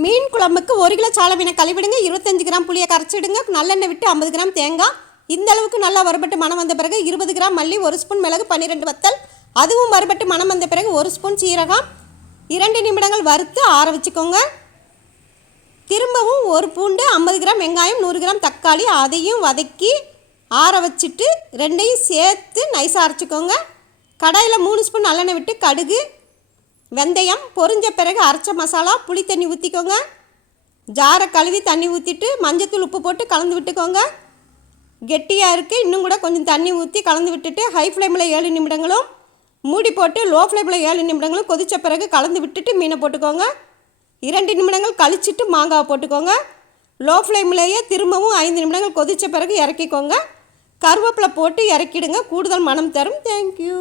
மீன் குழம்புக்கு 1 கிலோ சால மீனை கழுவிடுங்க. 25 கிராம் புளியை கரைச்சிடுங்க. நல்லெண்ணெய் விட்டு 50 கிராம் தேங்காய். இந்த அளவுக்கு நல்லா வறுபட்டு மணம் வந்த பிறகு 20 கிராம் மல்லி, 1 ஸ்பூன் மிளகு, 12 வத்தல். அதுவும் வறுபட்டு மணம் வந்த பிறகு 1 ஸ்பூன் சீரகம். 2 நிமிடங்கள் வறுத்து ஆற வச்சுக்கோங்க. திரும்பவும் 1 பூண்டு, 50 கிராம் வெங்காயம், 100 கிராம் தக்காளி, அதையும் வதக்கி ஆற வச்சுட்டு ரெண்டையும் சேர்த்து நைஸாக அரைச்சிக்கோங்க. கடாயில் 3 ஸ்பூன் நல்லெண்ணெய் விட்டு கடுகு, வெந்தயம் பொரிஞ்ச பிறகு அரைச்ச மசாலா, புளி தண்ணி ஊற்றிக்கோங்க. ஜாரை கழுவி தண்ணி ஊற்றிட்டு மஞ்சத்தூள் உப்பு போட்டு கலந்து விட்டுக்கோங்க. கெட்டியாக இருக்குது, இன்னும் கூட கொஞ்சம் தண்ணி ஊற்றி கலந்து விட்டுட்டு ஹை ஃப்ளேமில் 7 நிமிடங்களும், மூடி போட்டு லோ ஃப்ளேமில் 7 நிமிடங்களும் கொதித்த பிறகு கலந்து விட்டுட்டு மீனை போட்டுக்கோங்க. 2 நிமிடங்கள் கழிச்சிட்டு மாங்காவை போட்டுக்கோங்க. லோ ஃப்ளேம்லேயே திரும்பவும் 5 நிமிடங்கள் கொதித்த பிறகு இறக்கிக்கோங்க. கருவேப்பிலை போட்டு இறக்கிடுங்க, கூடுதல் மனம் தரும். தேங்க்யூ.